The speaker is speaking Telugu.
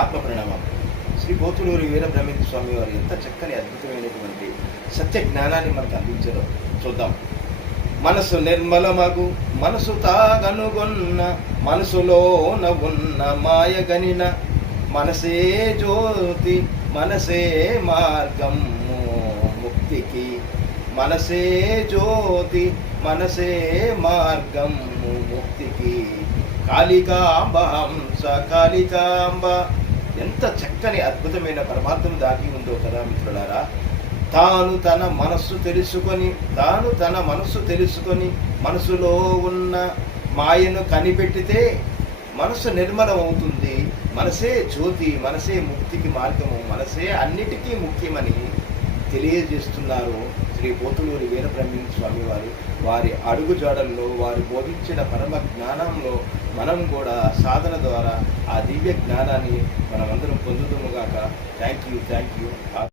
ఆత్మ పరిణామం. శ్రీ పోతులూరి వీరబ్రహ్మేంద్ర స్వామి వారు ఎంత చక్కని అద్భుతమైనటువంటి సత్య జ్ఞానాన్ని మనకు అందించారో చూద్దాం. మనసు నిర్మలమగు మనసు తాగనుగొన్న మనసులోన ఉన్న మాయగనిన మనసే జ్యోతి మనసే మార్గము ముక్తికి, మనసే జ్యోతి మనసే మార్గము ముక్తికి. కాళికాంబ హంస కాళికాంబ, ఎంత చక్కని అద్భుతమైన పరమాత్మ దాగి ఉందో కదా మిత్రులారా. తాను తన మనస్సు తెలుసుకొని మనసులో ఉన్న మాయను కనిపెట్టితే మనసు నిర్మలం అవుతుంది. మనసే జ్యోతి మనసే ముక్తికి మార్గము, మనసే అన్నిటికీ ముఖ్యమని తెలియజేస్తున్నారు శ్రీ పోతులూరి వీరబ్రహ్మేంద్ర స్వామి వారు. వారి అడుగుజాడల్లో వారు బోధించిన పరమ జ్ఞానంలో మనం కూడా సాధన ద్వారా ఆ దివ్య జ్ఞానాన్ని మనమందరం పొందుదుముగాక. Thank you.